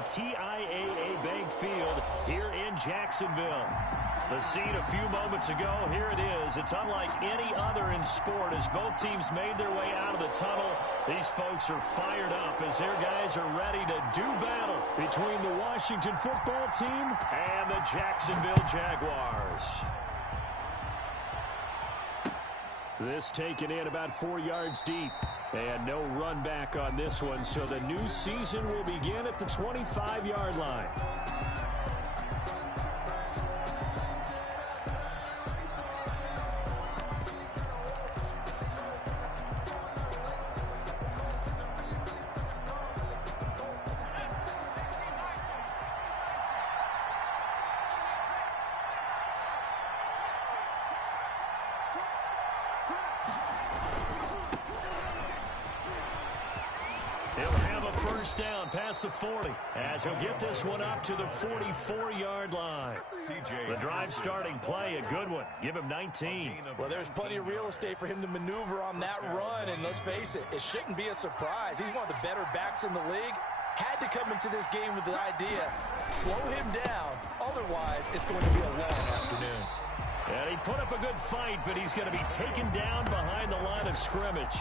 TIAA Bank Field here in Jacksonville. The scene a few moments ago, here it is. It's unlike any other in sport as both teams made their way out of the tunnel. These folks are fired up as their guys are ready to do battle between the Washington football team and the Jacksonville Jaguars. This taken in about 4 yards deep. And no run back on this one, so the new season will begin at the 25-yard line. Down past the 40 as he'll get this one up to the 44-yard line. The drive starting play, a good one. Give him 19. Well, there's plenty of real estate for him to maneuver on that run, and let's face it, it shouldn't be a surprise. He's one of the better backs in the league. Had to come into this game with the idea, slow him down, otherwise it's going to be a long afternoon. And he put up a good fight, but he's going to be taken down behind the line of scrimmage.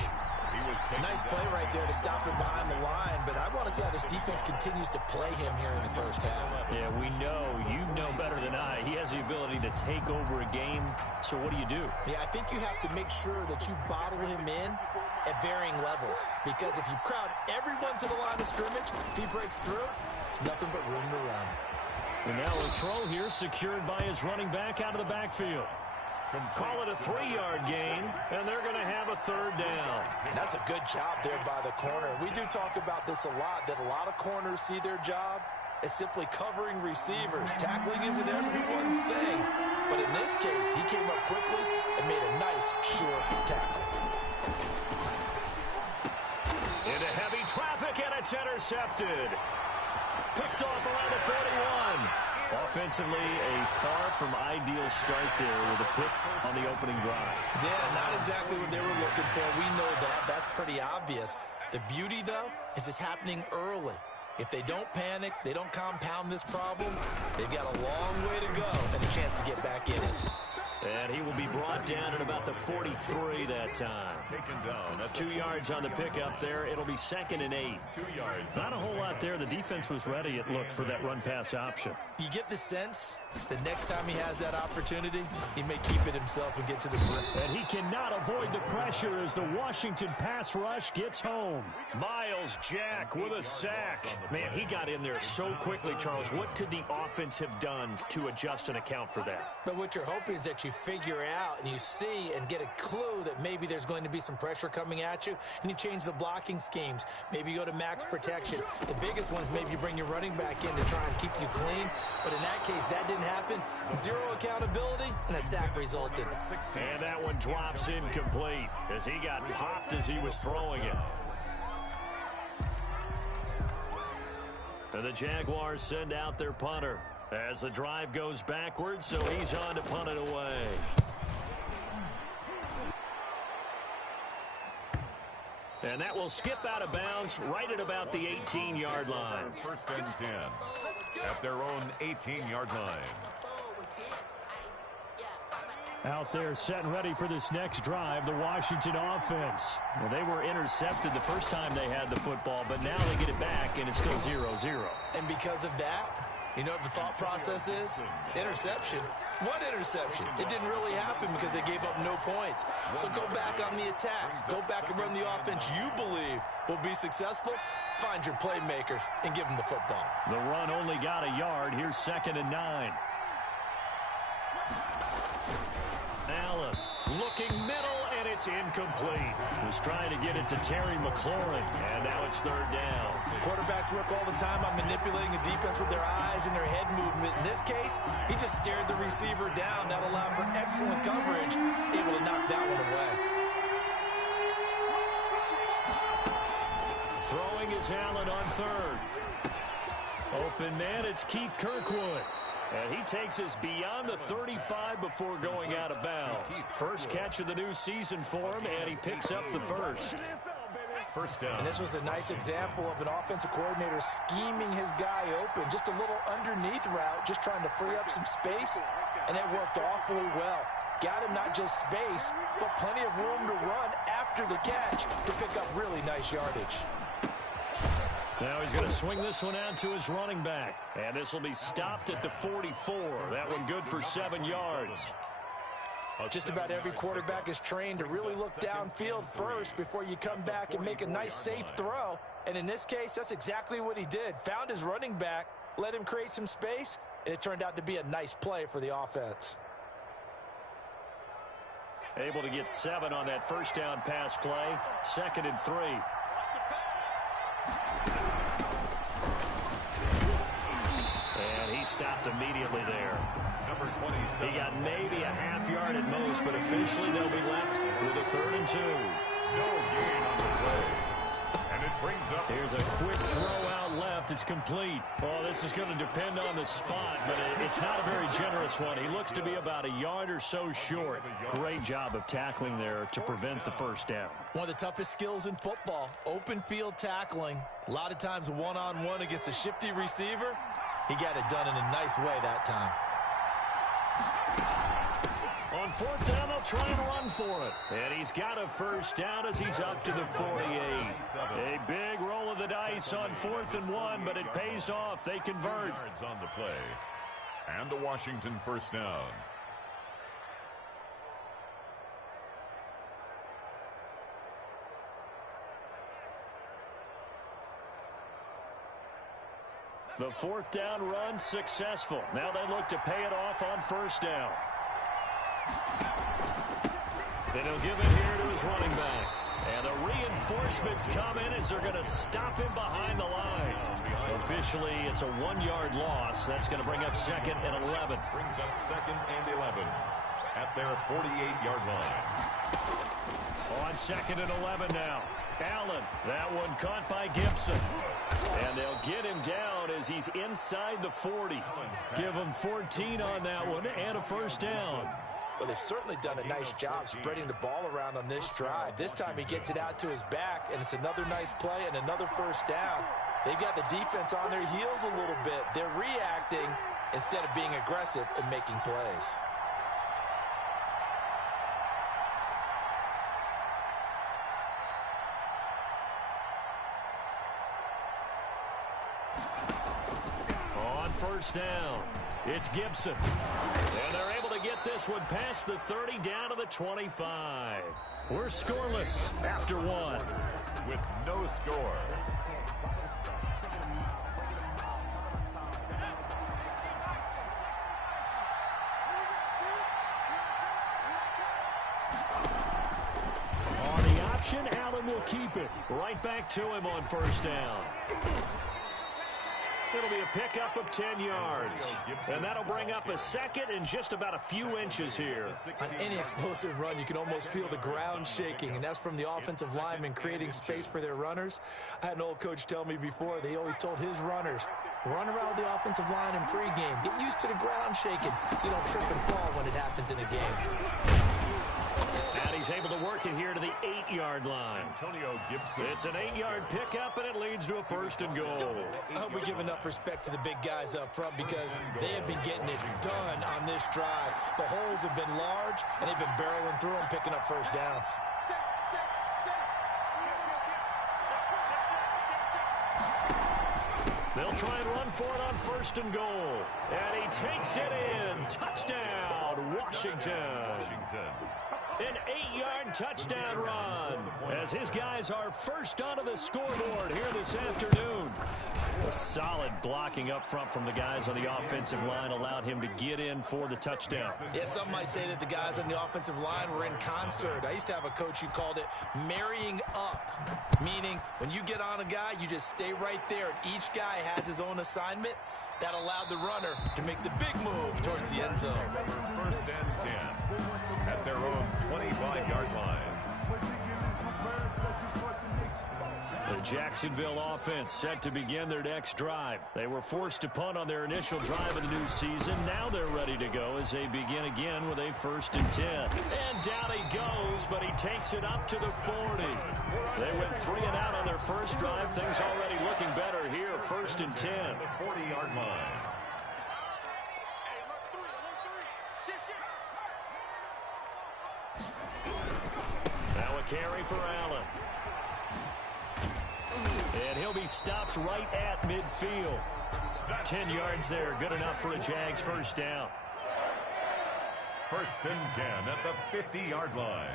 Nice play right there to stop him behind the line, but I want to see how this defense continues to play him here in the first half. Yeah, we know. You know better than I. He has the ability to take over a game, so what do? Yeah, I think you have to make sure that you bottle him in at varying levels, because if you crowd everyone to the line of scrimmage, if he breaks through, there's nothing but room to run. And now a throw here secured by his running back out of the backfield. Call it a 3-yard gain, and they're going to have a third down. That's a good job there by the corner. We do talk about this a lot, that a lot of corners see their job as simply covering receivers. Tackling isn't everyone's thing. But in this case, he came up quickly and made a nice, short tackle. Into heavy traffic, and it's intercepted. Picked off around the 41. Offensively, a far from ideal start there with a pick on the opening drive. Yeah, not exactly what they were looking for. We know that. That's pretty obvious. The beauty, though, is it's happening early. If they don't panic, they don't compound this problem, they've got a long way to go and a chance to get back in it. And he will be brought down at about the 43 that time. Taken down. 2 yards on the pickup there. It'll be 2nd and 8. 2 yards. Not a whole lot there. The defense was ready, it looked, for that run-pass option. You get the sense that next time he has that opportunity, he may keep it himself and get to the grip. And he cannot avoid the pressure as the Washington pass rush gets home. Miles Jack with a sack. Man, he got in there so quickly, Charles. What could the offense have done to adjust and account for that? But what you're hoping is that you figure out and you see and get a clue that maybe there's going to be some pressure coming at you, and you change the blocking schemes. Maybe you go to max protection. The biggest one is maybe you bring your running back in to try and keep you clean. But in that case, that didn't happen. Zero accountability, and a sack resulted. And that one drops incomplete as he got popped as he was throwing it. And the Jaguars send out their punter as the drive goes backwards, so he's on to punt it away. And that will skip out of bounds right at about the 18-yard line. 1st and 10 at their own 18-yard line. Out there set and ready for this next drive, the Washington offense. Well, they were intercepted the first time they had the football, but now they get it back, and it's still 0-0. And because of that, you know what the thought process is? Interception. What interception? It didn't really happen because they gave up no points. So go back on the attack. Go back and run the offense you believe will be successful. Find your playmakers and give them the football. The run only got a yard. Here's 2nd and 9. Allen looking middle, and it's incomplete. Was trying to get it to Terry McLaurin, and now it's 3rd down. Quarterbacks work all the time on manipulating the defense with their eyes and their head movement. In this case, he just stared the receiver down. That allowed for excellent coverage, able to knock that one away. Throwing is Allen on 3rd. Open man, it's Keith Kirkwood. And he takes us beyond the 35 before going out of bounds. First catch of the new season for him, and he picks up the first. first down. And this was a nice example of an offensive coordinator scheming his guy open. Just a little underneath route, just trying to free up some space, and it worked awfully well. Got him not just space, but plenty of room to run after the catch to pick up really nice yardage. Now he's going to swing this one out to his running back. And this will be stopped at the 44. That one good for 7 yards. Just about every quarterback is trained to really look downfield first before you come back and make a nice, safe throw. And in this case, that's exactly what he did. Found his running back, let him create some space, and it turned out to be a nice play for the offense. Able to get 7 on that first down pass play. 2nd and 3. And he stopped immediately there. Number 27. He got maybe a half yard at most, but officially they'll be left with a 3rd and 2. No gain on the play. And it brings up. Here's a quick throw out left. It's complete. Oh, this is going to depend on the spot, but it's not a very generous one. He looks to be about a yard or so short. Great job of tackling there to prevent the first down. One of the toughest skills in football, open field tackling. A lot of times one-on-one against a shifty receiver. He got it done in a nice way that time. On 4th down, they'll try and run for it. And he's got a first down as he's up to the 48. A big roll of the dice on 4th and 1, but it pays off. They convert. Yards on the play. And the Washington first down. The 4th down run successful. Now they look to pay it off on 1st down. Then he'll give it here to his running back. And the reinforcements come in as they're going to stop him behind the line. Officially, it's a 1-yard loss. That's going to bring up 2nd and 11. Brings up 2nd and 11 at their 48-yard line. On 2nd and 11 now. Allen, that one caught by Gibson. And they'll get him down as he's inside the 40. Give him 14 on that one and a first down. Well, they've certainly done a nice job spreading the ball around on this drive. This time he gets it out to his back, and it's another nice play and another first down. They've got the defense on their heels a little bit. They're reacting instead of being aggressive and making plays. On 1st down, it's Gibson. And they're able to get this one past the 30 down to the 25. We're scoreless after 1. With no score. On the option, Allen will keep it. Right back to him on 1st down. It'll be a pickup of 10 yards. And that'll bring up a 2nd and just about a few inches here. On any explosive run, you can almost feel the ground shaking, and that's from the offensive linemen creating space for their runners. I had an old coach tell me before, they always told his runners, run around the offensive line in pregame. Get used to the ground shaking so you don't trip and fall when it happens in a game. And he's able to work it here to the 8-yard line. Antonio Gibson. It's an 8-yard pickup, and it leads to a 1st and goal. I hope we give enough respect to the big guys up front because they have been getting it done on this drive. The holes have been large, and they've been barreling through them, picking up first downs. They'll try and run for it on 1st and goal. And he takes it in. Touchdown, Washington. An 8-yard touchdown run as his guys are first onto the scoreboard here this afternoon. A solid blocking up front from the guys on the offensive line allowed him to get in for the touchdown. Yeah, some might say that the guys on the offensive line were in concert. I used to have a coach who called it marrying up, meaning when you get on a guy, you just stay right there, and each guy has his own assignment. That allowed the runner to make the big move towards the end zone. 1st and 10 at their own 25-yard line. The Jacksonville offense set to begin their next drive. They were forced to punt on their initial drive of the new season. Now they're ready to go as they begin again with a 1st and 10. And down he goes, but he takes it up to the 40. They went 3 and out on their first drive. Things already looking better here. 1st and 10. 40-yard line. Now a carry for Allen. And he'll be stopped right at midfield. 10 yards there. Good enough for a Jags first down. 1st and 10 at the 50-yard line.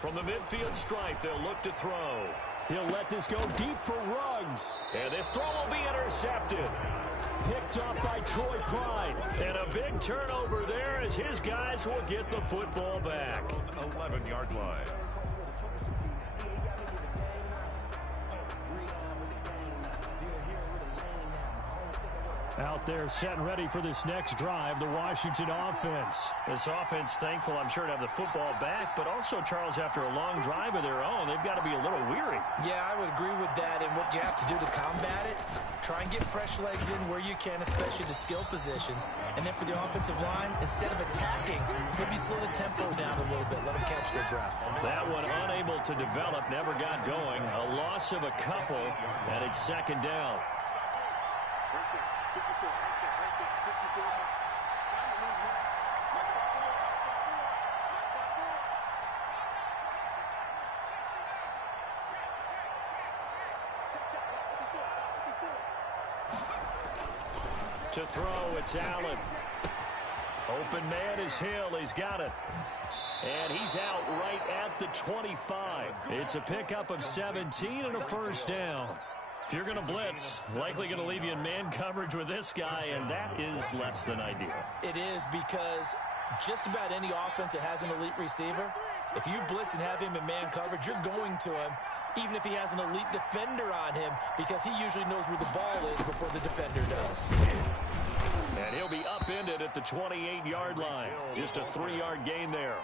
From the midfield stripe, they'll look to throw. He'll let this go deep for Ruggs. And this throw will be intercepted. Picked up by Troy Pride. And a big turnover there as his guys will get the football back. 11-yard line. Out there set and ready for this next drive, the Washington offense. This offense thankful, I'm sure, to have the football back, but also, Charles, after a long drive of their own, they've got to be a little weary. Yeah, I would agree with that, and what you have to do to combat it, try and get fresh legs in where you can, especially the skill positions. And then for the offensive line, instead of attacking, maybe slow the tempo down a little bit, let them catch their breath. That one unable to develop, never got going. A loss of a couple, and it's 2nd down. To throw, it's Allen. Open man is Hill. He's got it. And he's out right at the 25. It's a pickup of 17 and a first down. If you're going to blitz, likely going to leave you in man coverage with this guy, and that is less than ideal. It is, because just about any offense that has an elite receiver, if you blitz and have him in man coverage, you're going to him, even if he has an elite defender on him, because he usually knows where the ball is before the defender does. And he'll be upended at the 28-yard line. Just a 3-yard gain there.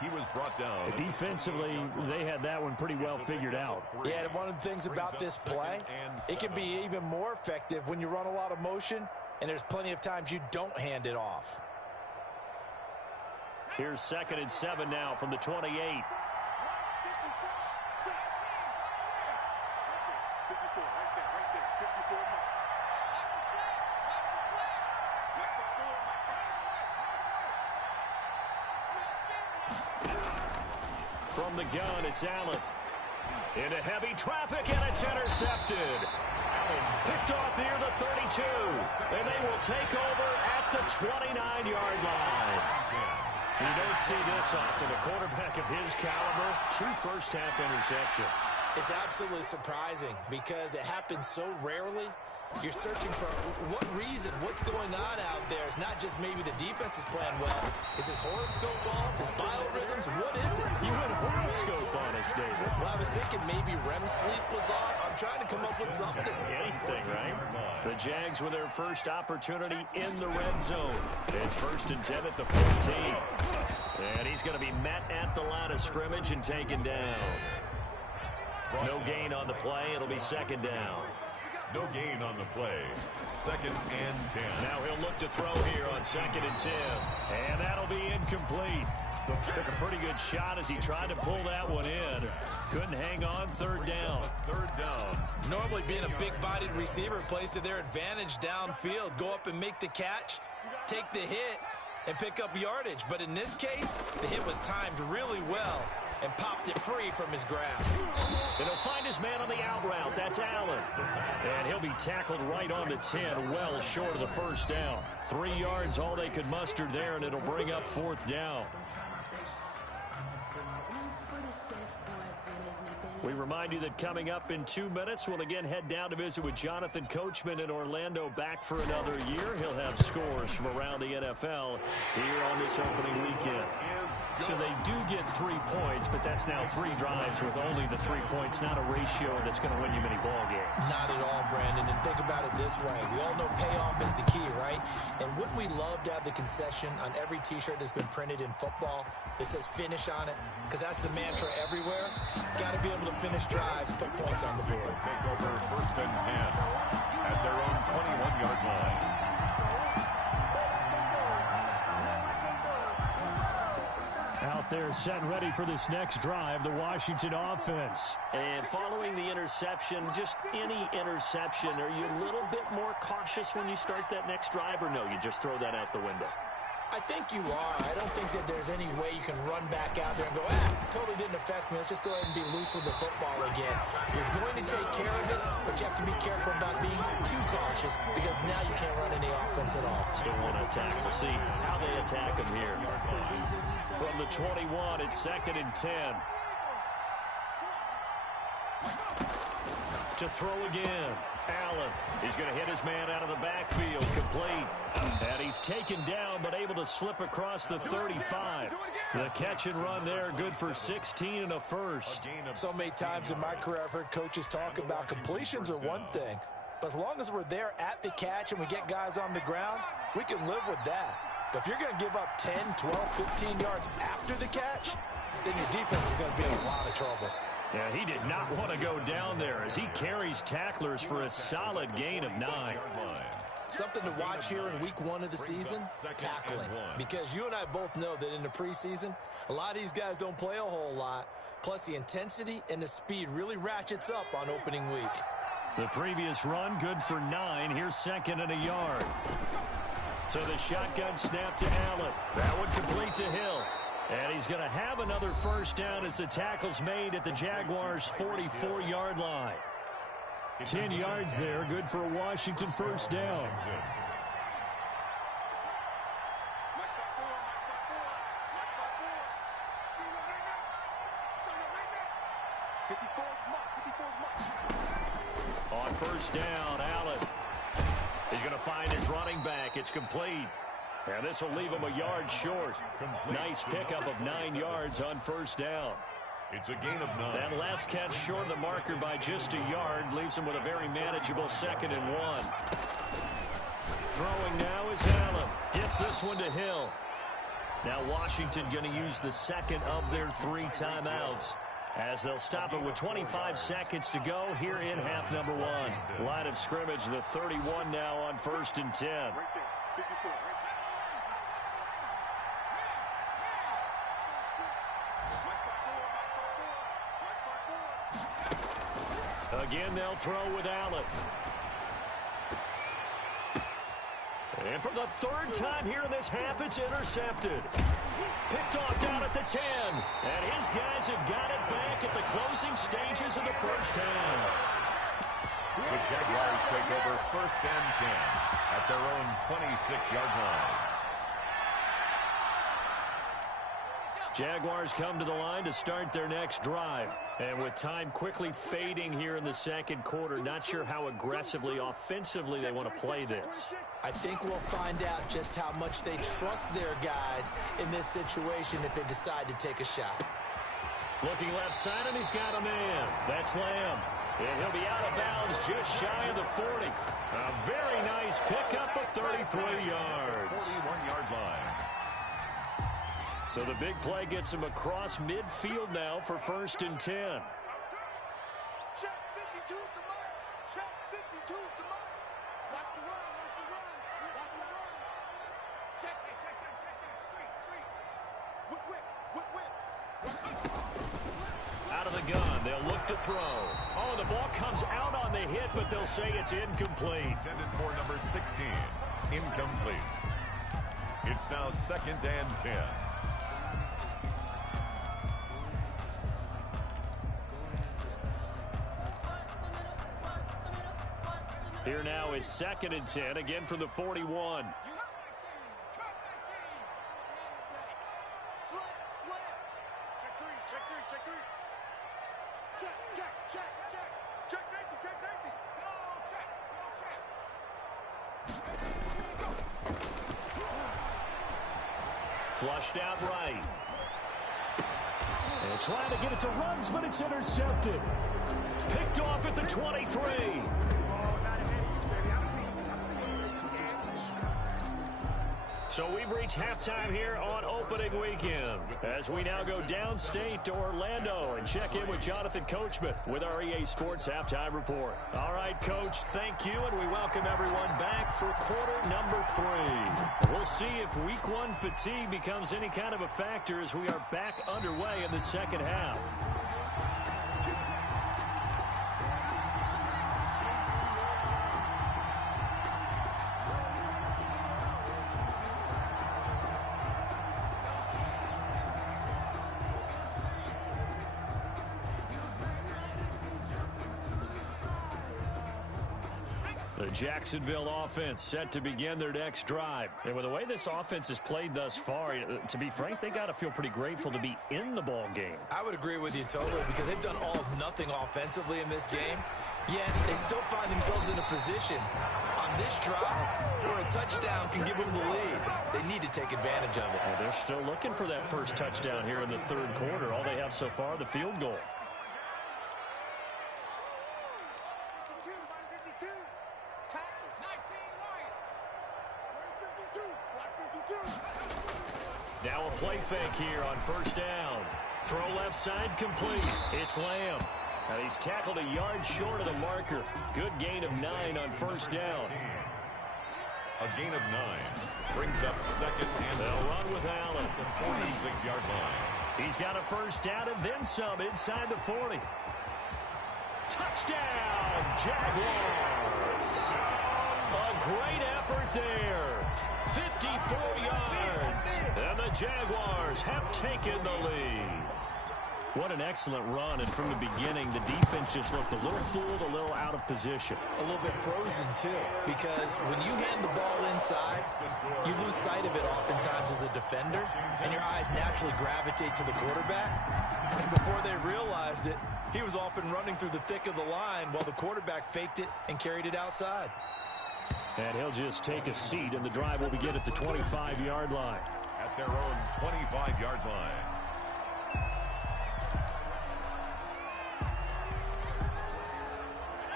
He was brought down. Defensively, they had that one pretty well figured out. Yeah, and one of the things about this play, it can be even more effective when you run a lot of motion, and there's plenty of times you don't hand it off. Here's 2nd and 7 now from the 28. From the gun, it's Allen. Into heavy traffic, and it's intercepted. Allen picked off near the 32. And they will take over at the 29-yard line. You don't see this often. A quarterback of his caliber, 2 first-half interceptions. It's absolutely surprising because it happens so rarely. You're searching for what reason, what's going on out there. It's not just maybe the defense is playing well. Is his horoscope off? His biorhythms? What is it? You had a horoscope on us, David. Well, I was thinking maybe REM sleep was off. I'm trying to come up with something. Anything, right? The Jags with their first opportunity in the red zone. It's 1st and 10 at the 14. And he's going to be met at the line of scrimmage and taken down. No gain on the play. It'll be 2nd down. No gain on the play. 2nd and 10. Now he'll look to throw here on 2nd and 10. And that'll be incomplete. Took a pretty good shot as he tried to pull that one in. Couldn't hang on. 3rd down. 3rd down. Normally being a big-bodied receiver plays to their advantage downfield. Go up and make the catch, take the hit, and pick up yardage. But in this case, the hit was timed really well and popped it free from his grasp. And he'll find his man on the out route. That's Allen. And he'll be tackled right on the 10, well short of the first down. 3 yards, all they could muster there, and it'll bring up 4th down. We remind you that coming up in 2 minutes, we'll again head down to visit with Jonathan Coachman in Orlando, back for another year. He'll have scores from around the NFL here on this opening weekend. So they do get 3 points, but that's now 3 drives with only the 3 points, not a ratio that's going to win you many ball games. Not at all, Brandon. In think about it this way. We all know payoff is the key, right? And wouldn't we love to have the concession on every T-shirt that's been printed in football that says finish on it? Because that's the mantra everywhere. Got to be able to finish drives, put points on the board. Take over 1st and 10 at their own 21-yard line. Out there set and ready for this next drive, the Washington offense. And following the interception, just any interception, are you a little bit more cautious when you start that next drive, or no, you just throw that out the window? I think you are. I don't think that there's any way you can run back out there and go, totally didn't affect me. Let's just go ahead and be loose with the football again. You're going to take care of it, but you have to be careful about being too cautious because now you can't run any offense at all. Still want to attack. We'll see how they attack them here. From the 21, it's 2nd and 10. To throw again. Allen. He's going to hit his man out of the backfield. Complete. And he's taken down, but able to slip across the 35. The catch and run there, good for 16 and a first. So many times in my career, I've heard coaches talk about completions are one thing. But as long as we're there at the catch and we get guys on the ground, we can live with that. But if you're going to give up 10, 12, 15 yards after the catch, then your defense is going to be in a lot of trouble. Yeah, he did not want to go down there as he carries tacklers for a solid gain of 9. Something to watch here in week 1 of the season, tackling. Because you and I both know that in the preseason, a lot of these guys don't play a whole lot. Plus, the intensity and the speed really ratchets up on opening week. The previous run, good for 9. Here's 2nd and a yard. So the shotgun snap to Allen. That one complete to Hill. And he's going to have another first down as the tackle's made at the Jaguars' 44-yard line. 10 yards there, good for a Washington first down. On first down, Allen. He's going to find his running back. It's complete. And this will leave him a yard short. Nice pickup of 9 yards on first down. It's a gain of 9. That last catch short of the marker by just a yard leaves him with a very manageable 2nd and 1. Throwing now is Allen. Gets this one to Hill. Now Washington going to use the second of their 3 timeouts as they'll stop it with 25 seconds to go here in half number 1. Line of scrimmage, the 31 now on 1st and 10. Again, they'll throw with Allen. And for the 3rd time here in this half, it's intercepted. Picked off down at the 10. And his guys have got it back at the closing stages of the first half. The Jaguars take over 1st and 10 at their own 26-yard line. Jaguars come to the line to start their next drive. And with time quickly fading here in the 2nd quarter, not sure how aggressively, offensively they want to play this. I think we'll find out just how much they trust their guys in this situation if they decide to take a shot. Looking left side, and he's got a man. That's Lamb. And he'll be out of bounds just shy of the 40. A very nice pickup of 33 yards. 41-yard line. So the big play gets him across midfield now for 1st and 10. Check 52's the mark. Check 52's the mark. Watch the run. Watch the run. Watch the run. Check that. Check that. Check that. Street. Whip, whip. Whip, whip. Out of the gun. They'll look to throw. Oh, the ball comes out on the hit, but they'll say it's incomplete. Intended for number 16. Incomplete. It's now 2nd and 10. Here now is 2nd and 10, again from the 41. Check safety. Flushed out right. And trying to get it to runs, but it's intercepted. Picked off at the 23. So we've reached halftime here on opening weekend as we now go downstate to Orlando and check in with Jonathan Coachman with our EA Sports Halftime Report. All right, Coach, thank you, and we welcome everyone back for quarter number 3. We'll see if week 1 fatigue becomes any kind of a factor as we are back underway in the second half. The Jacksonville offense set to begin their next drive. And with the way this offense has played thus far, to be frank, they got to feel pretty grateful to be in the ball game. I would agree with you totally because they've done all of nothing offensively in this game, yet they still find themselves in a position on this drive where a touchdown can give them the lead. They need to take advantage of it. Well, they're still looking for that first touchdown here in the third quarter. All they have so far, the field goal. Now a play fake here on first down. Throw left side complete. It's Lamb. Now he's tackled a yard short of the marker. Good gain of 9 on first down. A gain of 9 brings up second and they'll run with Allen. The 46-yard line. He's got a first down and then some inside the 40. Touchdown, Jaguars. A great effort there. 54 yards, and the Jaguars have taken the lead. What an excellent run, and from the beginning, the defense just looked a little fooled, a little out of position. A little bit frozen, too, because when you hand the ball inside, you lose sight of it oftentimes as a defender, and your eyes naturally gravitate to the quarterback. And before they realized it, he was off and running through the thick of the line while the quarterback faked it and carried it outside. And he'll just take a seat, and the drive will begin at the 25-yard line. At their own 25-yard line.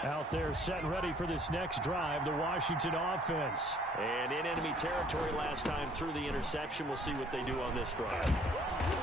Out there set and ready for this next drive, the Washington offense. And in enemy territory last time through the interception. We'll see what they do on this drive.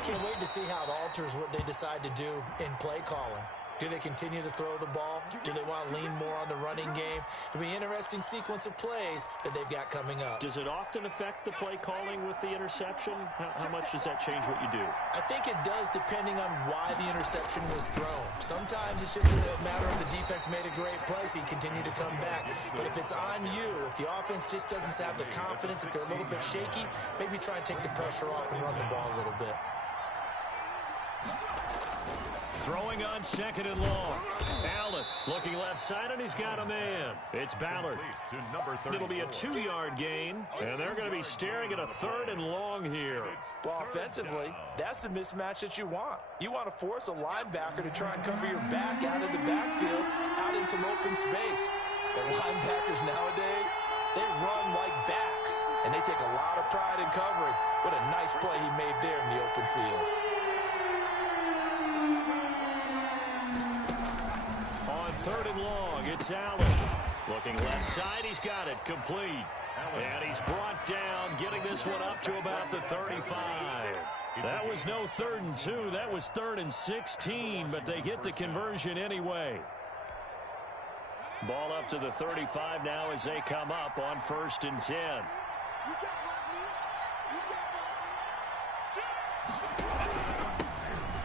Can't wait to see how it alters what they decide to do in play calling. Do they continue to throw the ball? Do they want to lean more on the running game? It'll be an interesting sequence of plays that they've got coming up. Does it often affect the play calling with the interception? How much does that change what you do? I think it does depending on why the interception was thrown. Sometimes it's just a matter of the defense made a great play, so you continue to come back. But if it's on you, if the offense just doesn't have the confidence, if they're a little bit shaky, maybe try and take the pressure off and run the ball a little bit. Throwing on second and long. Allen looking left side, and he's got a man. It's Ballard. It'll be a 2-yard gain, and they're going to be staring at a third and long here. Well, offensively, that's the mismatch that you want. You want to force a linebacker to try and cover your back out of the backfield, out in some open space. The linebackers nowadays, they run like backs, and they take a lot of pride in covering. What a nice play he made there in the open field. Third and long, it's Allen. Looking left side, he's got it, complete. And he's brought down, getting this one up to about the 35. That was no 3rd and 2, that was 3rd and 16, but they get the conversion anyway. Ball up to the 35 now as they come up on 1st and 10.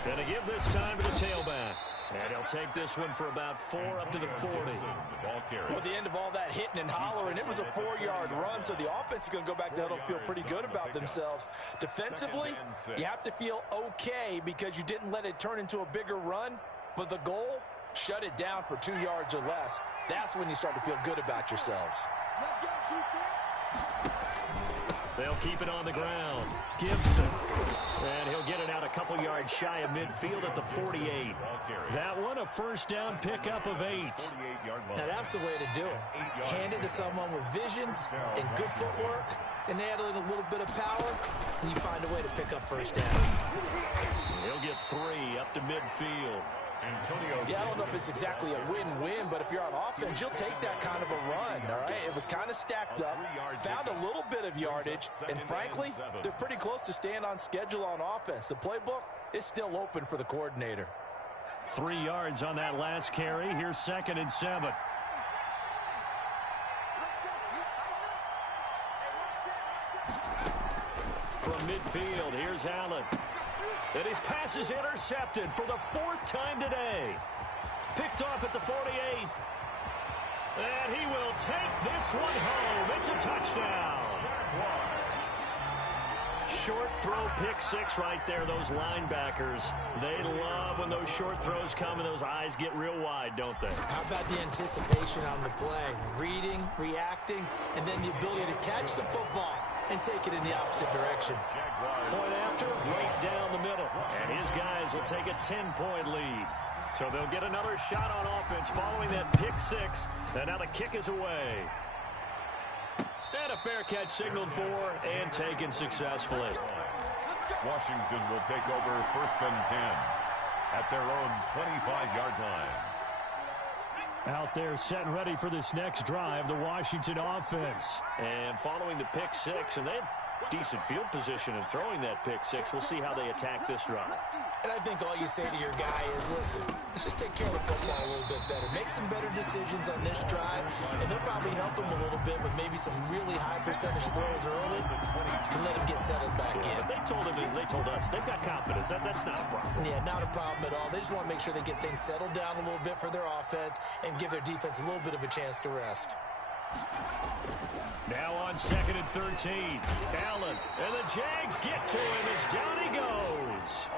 Gonna give this time to the tailback. And he'll take this one for about 4 up to the 40. Well, at the end of all that hitting and hollering, it was a 4-yard run, so the offense is going to go back there and feel pretty good about themselves. Defensively, you have to feel okay because you didn't let it turn into a bigger run, but the goal, shut it down for 2 yards or less. That's when you start to feel good about yourselves. Let's go, defense. They'll keep it on the ground. Gibson. And he'll get it out a couple yards shy of midfield at the 48. That one, a first down pickup of 8. Now, that's the way to do it. Hand it to someone with vision and good footwork, and add in a little bit of power, and you find a way to pick up first downs. He'll get 3 up to midfield. Yeah, I don't know if it's exactly a win-win, but if you're on offense, you'll take that kind of a run, all right? If was kind of stacked up, found a little bit of yardage, and frankly, they're pretty close to staying on schedule on offense. The playbook is still open for the coordinator. 3 yards on that last carry. Here's 2nd and 7. From midfield, here's Allen. And his pass is intercepted for the 4th time today. Picked off at the 48. And he will take this one home. It's a touchdown. Short throw, pick 6 right there. Those linebackers, they love when those short throws come and those eyes get real wide, don't they? How about the anticipation on the play? Reading, reacting, and then the ability to catch the football and take it in the opposite direction. Point after, right down the middle. And his guys will take a 10-point lead. So they'll get another shot on offense following that pick 6. And now the kick is away. And a fair catch signaled for and taken successfully. Washington will take over 1st and 10 at their own 25-yard line. Out there set and ready for this next drive, the Washington offense. And following the pick 6, and they had decent field position in throwing that pick 6. We'll see how they attack this drive. And I think all you say to your guy is, listen, let's just take care of the football a little bit better. Make some better decisions on this drive, and they'll probably help him a little bit with maybe some really high percentage throws early to let him get settled back in. But they told us they've got confidence. That's not a problem. Yeah, not a problem at all. They just want to make sure they get things settled down a little bit for their offense and give their defense a little bit of a chance to rest. Now on 2nd and 13. Allen, and the Jags get to him as down he goes.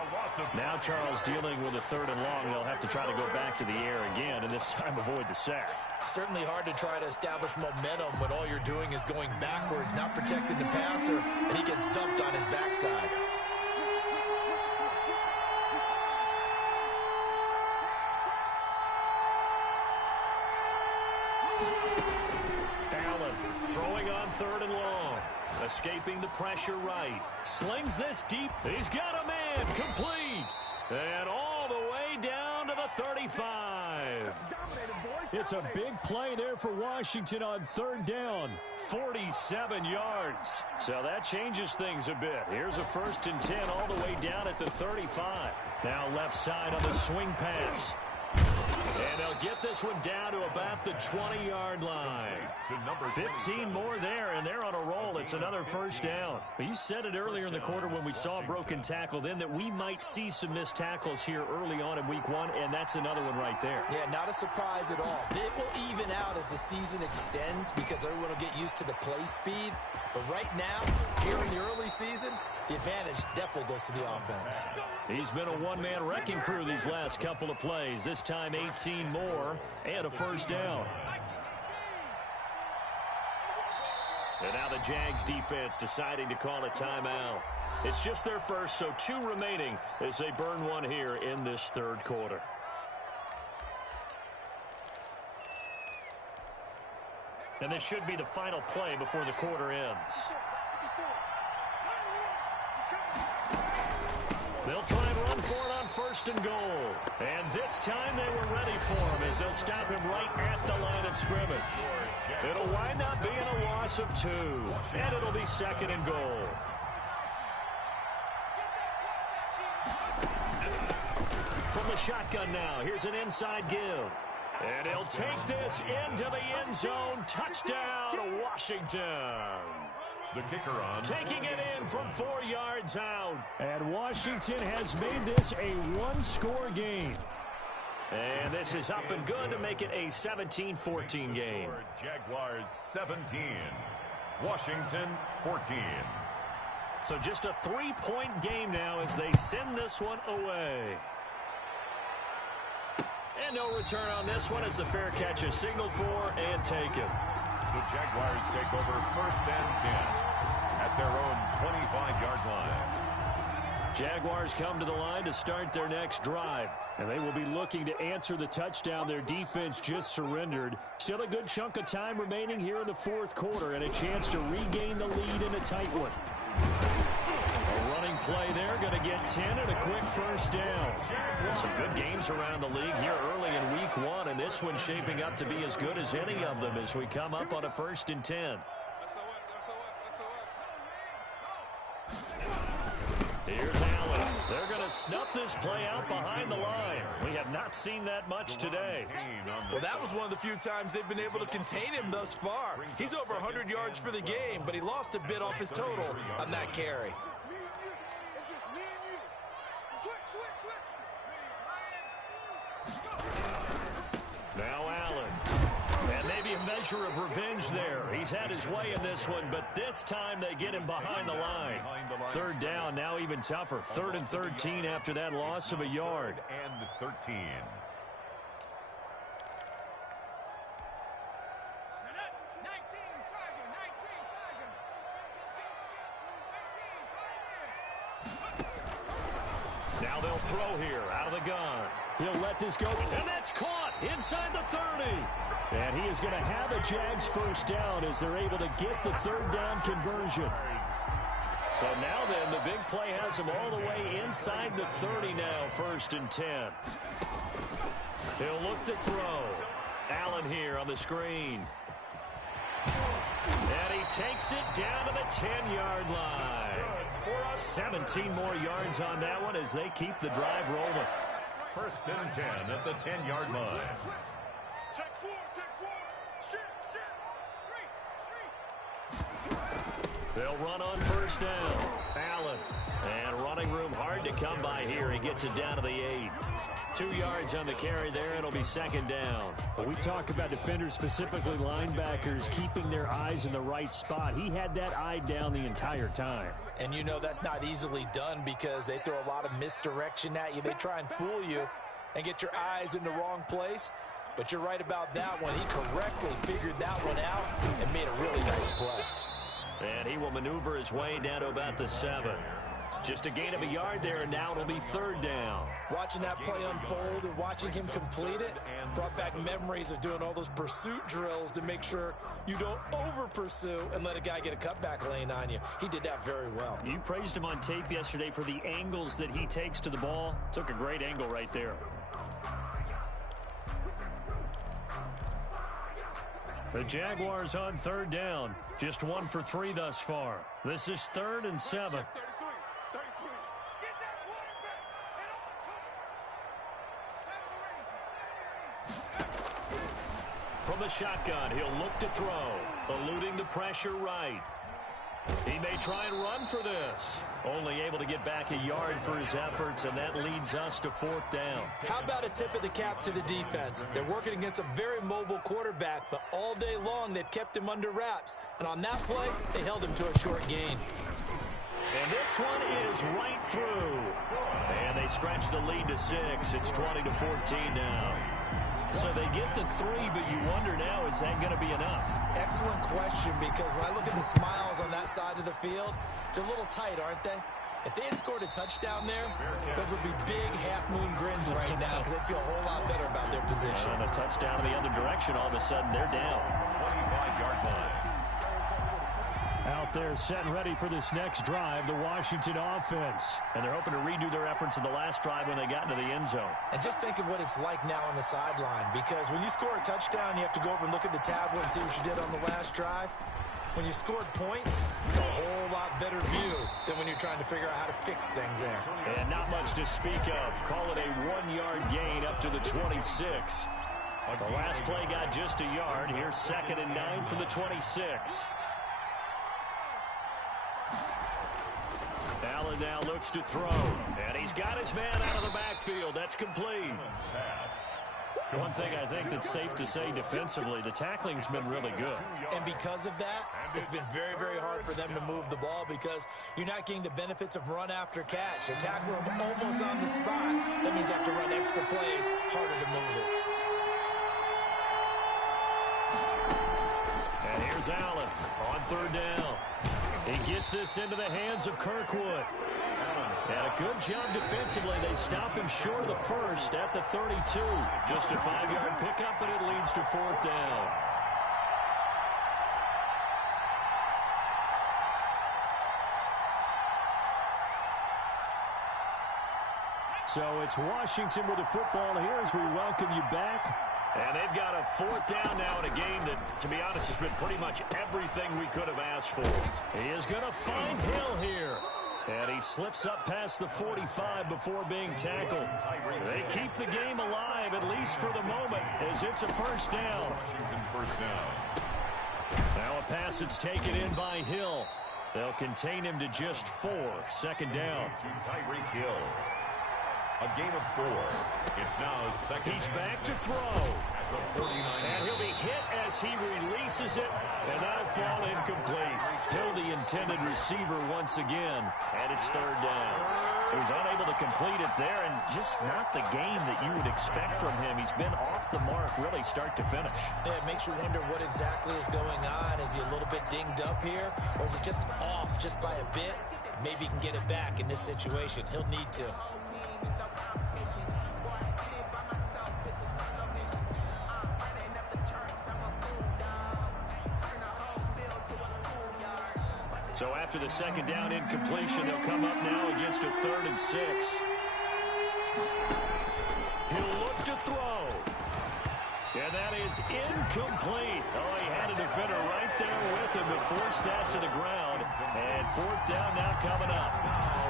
Now Charles dealing with a 3rd and long. They'll have to try to go back to the air again, and this time avoid the sack. Certainly hard to try to establish momentum when all you're doing is going backwards, not protecting the passer, and he gets dumped on his backside. Allen throwing on 3rd and long. Escaping the pressure right. Slings this deep. He's got a man. Complete. And all the way down to the 35. It's a big play there for Washington on 3rd down. 47 yards. So that changes things a bit. Here's a 1st and 10 all the way down at the 35. Now left side on the swing pass. And they'll get this one down to about the 20-yard line. 15 more there, and they're on a roll. It's another 1st down. Well, you said it earlier in the quarter when we saw a broken tackle then that we might see some missed tackles here early on in week 1, and that's another one right there. Yeah, not a surprise at all. It will even out as the season extends because everyone will get used to the play speed. But right now, here in the early season, the advantage definitely goes to the offense. He's been a one-man wrecking crew these last couple of plays. This time 18 more and a 1st down. And now the Jags defense deciding to call a timeout. It's just their first, so 2 remaining as they burn one here in this 3rd quarter. And this should be the final play before the quarter ends. They'll try and run for it on 1st and goal. And this time they were ready for him as they'll stop him right at the line of scrimmage. It'll wind up being a loss of 2. And it'll be 2nd and goal. From the shotgun now, here's an inside give. And he'll take this into the end zone. Touchdown, Washington. The kicker on. Taking it in from 4 yards out. And Washington has made this a 1-score game. And this is up and good to make it a 17-14 game. Jaguars 17. Washington 14. So just a 3-point game now as they send this one away. And no return on this one as the fair catch is signaled for and taken. The Jaguars take over 1st and 10 at their own 25-yard line. Jaguars come to the line to start their next drive. And they will be looking to answer the touchdown their defense just surrendered. Still a good chunk of time remaining here in the 4th quarter and a chance to regain the lead in a tight one. A running play play there, going to get 10 and a quick first down. Some good games around the league here early in week 1, and this one's shaping up to be as good as any of them as we come up on a 1st and 10. Here's Allen. They're going to snuff this play out behind the line. We have not seen that much today. Well, that was one of the few times they've been able to contain him thus far. He's over 100 yards for the game, but he lost a bit off his total on that carry. It's just me and you. Switch. Now Allen. And maybe a measure of revenge there. He's had his way in this one, but this time they get him behind the line. 3rd down, now even tougher. 3rd and 13 after that loss of a yard. And 13. Now they'll throw here out of the gun. He'll let this go, and that's caught inside the 30. And he is going to have a Jags first down as they're able to get the 3rd down conversion. So now then, the big play has him all the way inside the 30 now, 1st and 10. He'll look to throw. Allen here on the screen. And he takes it down to the 10-yard line. 17 more yards on that one as they keep the drive rolling. 1st and 10 at the 10-yard line. Check four. Shit. They'll run on 1st down. Allen. And running room hard to come by here. He gets it down to the 8. 2 yards on the carry there. It'll be 2nd down. But we talk about defenders, specifically linebackers, keeping their eyes in the right spot. He had that eye down the entire time. And you know that's not easily done because they throw a lot of misdirection at you. They try and fool you and get your eyes in the wrong place. But you're right about that one. He correctly figured that one out and made a really nice play. And he will maneuver his way down to about the 7. Just a gain of a yard there, and now it'll be 3rd down. Watching that play unfold and watching him complete it brought back memories of doing all those pursuit drills to make sure you don't over-pursue and let a guy get a cutback lane on you. He did that very well. You praised him on tape yesterday for the angles that he takes to the ball. Took a great angle right there. The Jaguars on 3rd down. Just 1 for 3 thus far. This is 3rd and 7. 33. Get that quarterback. From the shotgun, he'll look to throw. Eluding the pressure right. He may try and run for this. Only able to get back a yard for his efforts, and that leads us to 4th down. How about a tip of the cap to the defense? They're working against a very mobile quarterback, but all day long they've kept him under wraps. And on that play, they held him to a short gain. And this one is right through. And they stretch the lead to 6. It's 20-14 now. So they get the 3, but you wonder now, is that going to be enough? Excellent question, because when I look at the smiles on that side of the field, they're a little tight, aren't they? If they had scored a touchdown there, those would be big half-moon grins right now because they'd feel a whole lot better about their position. And a touchdown in the other direction, all of a sudden they're down. 25-yard line. Out there setting ready for this next drive, the Washington offense. And they're hoping to redo their efforts in the last drive when they got into the end zone. And just think of what it's like now on the sideline, because when you score a touchdown, you have to go over and look at the tablet and see what you did on the last drive. When you scored points, it's a whole lot better view than when you're trying to figure out how to fix things there. And not much to speak of. Call it a 1-yard gain up to the 26. The last play got just a yard. Here's 2nd and 9 from the 26. Allen now looks to throw. And he's got his man out of the backfield. That's complete. One thing I think that's safe to say defensively, the tackling's been really good. And because of that, it's been very, very hard for them to move the ball because you're not getting the benefits of run after catch. They tackle them almost on the spot. That means you have to run extra plays, harder to move it. And here's Allen on 3rd down. He gets this into the hands of Kirkwood. And a good job defensively. They stop him short of the first at the 32. Just a 5-yard pickup, and it leads to 4th down. So it's Washington with the football here as we welcome you back. And they've got a 4th down now in a game that, to be honest, has been pretty much everything we could have asked for. He is going to find Hill here. And he slips up past the 45 before being tackled. They keep the game alive, at least for the moment, as it's a 1st down. Washington 1st down. Now a pass that's taken in by Hill. They'll contain him to just 4. 2nd down. To Tyreek Hill. A gain of 4. It's now 2nd. He's back to throw. At the 49. And he'll be hit as he releases it, and that'll fall incomplete. Hill, the intended receiver once again, and it's 3rd down. He was unable to complete it there, and just not the game that you would expect from him. He's been off the mark really start to finish. Yeah, it makes you wonder what exactly is going on. Is he a little bit dinged up here, or is it just off just by a bit? Maybe he can get it back in this situation. He'll need to. So after the 2nd down incompletion, they'll come up now against a 3rd and 6. He'll look to throw. And that is incomplete. Oh, he had a defender right there with him to force that to the ground. And 4th down now coming up.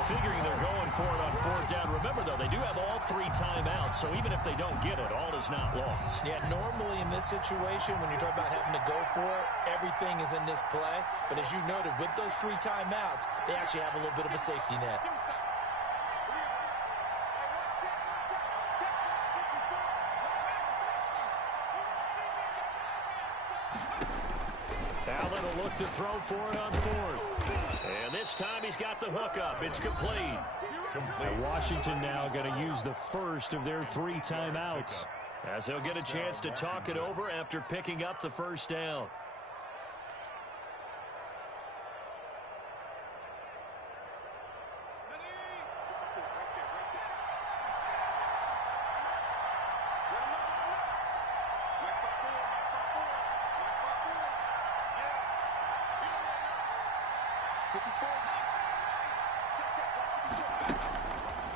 Figuring they're going for it on 4th down. Remember, though, they do have all 3 timeouts, so even if they don't get it, all is not lost. Yeah, normally in this situation, when you're talking about having to go for it, everything is in this play. But as you noted, with those 3 timeouts, they actually have a little bit of a safety net. Allen will look to throw for it on 4th. And this time he's got the hook up. It's complete. And Washington now going to use the first of their 3 timeouts, as they'll get a chance to talk it over after picking up the 1st down.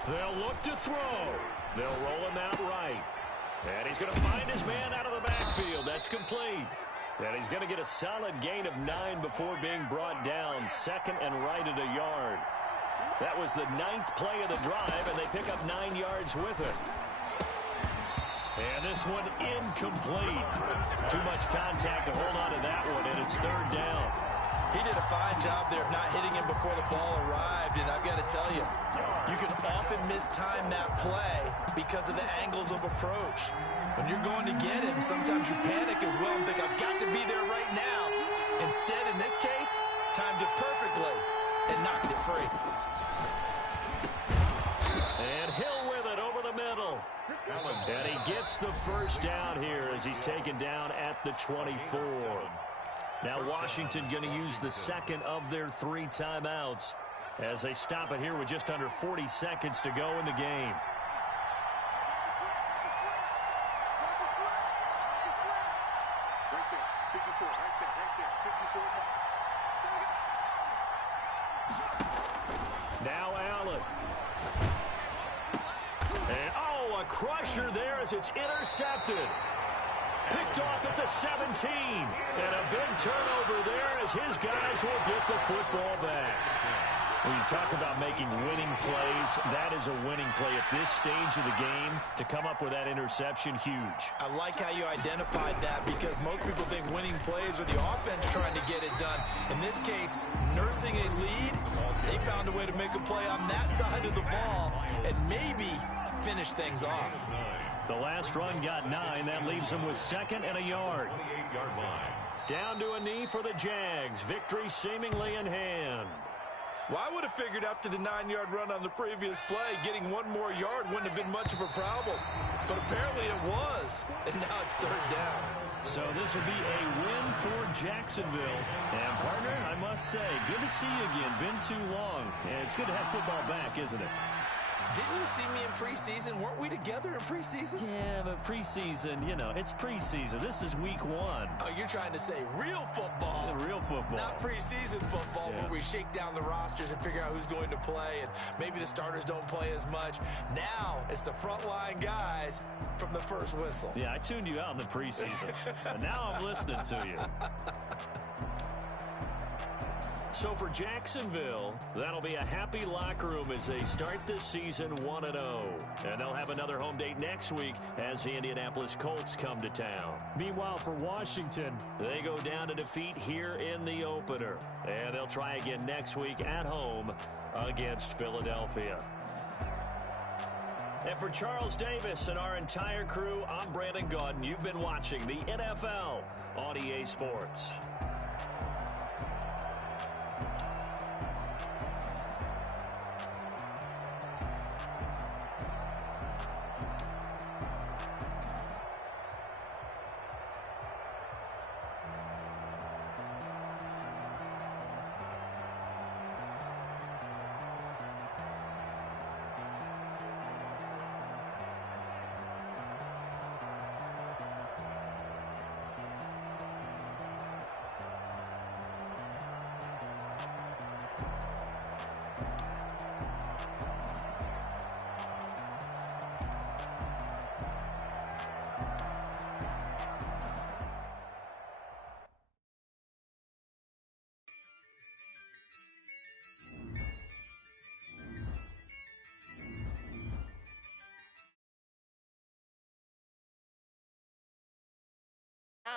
They'll look to throw. They'll roll him out right. And he's going to find his man out of the backfield. That's complete. And he's going to get a solid gain of 9 before being brought down. 2nd and right at a yard. That was the 9th play of the drive, and they pick up 9 yards with it. And this one incomplete. Too much contact to hold on to that one, and it's 3rd down. He did a fine job there of not hitting him before the ball arrived, and I've got to tell you, you can often mistime that play because of the angles of approach. When you're going to get him, sometimes you panic as well and think, I've got to be there right now. Instead, in this case, timed it perfectly and knocked it free. And Hill with it over the middle. And he gets the 1st down here as he's taken down at the 24. Now Washington going to use the 2nd of their 3 timeouts as they stop it here with just under 40 seconds to go in the game. Now Allen. And oh, a crusher there as it's intercepted. Picked off at the 17. And a big turnover there as his guys will get the football back. When you talk about making winning plays, that is a winning play at this stage of the game. To come up with that interception, huge. I like how you identified that because most people think winning plays are the offense trying to get it done. In this case, nursing a lead, they found a way to make a play on that side of the ball and maybe finish things off. The last run got 9. That leaves them with 2nd and a yard. 28-yard line. Down to a knee for the Jags. Victory seemingly in hand. Well, I would have figured after the 9-yard run on the previous play, getting 1 more yard wouldn't have been much of a problem. But apparently it was, and now it's 3rd down. So this will be a win for Jacksonville. And, partner, I must say, good to see you again. Been too long. And it's good to have football back, isn't it? Didn't you see me in preseason? Weren't we together in preseason? Yeah, but preseason, you know, it's preseason. This is week 1. Oh, you're trying to say real football. Yeah, real football. Not preseason football where we shake down the rosters and figure out who's going to play, and maybe the starters don't play as much. Now it's the frontline guys from the first whistle. Yeah, I tuned you out in the preseason, and now I'm listening to you. So for Jacksonville, that'll be a happy locker room as they start this season 1-0. And they'll have another home date next week as the Indianapolis Colts come to town. Meanwhile, for Washington, they go down to defeat here in the opener. And they'll try again next week at home against Philadelphia. And for Charles Davis and our entire crew, I'm Brandon Gaudin. You've been watching the NFL on EA Sports.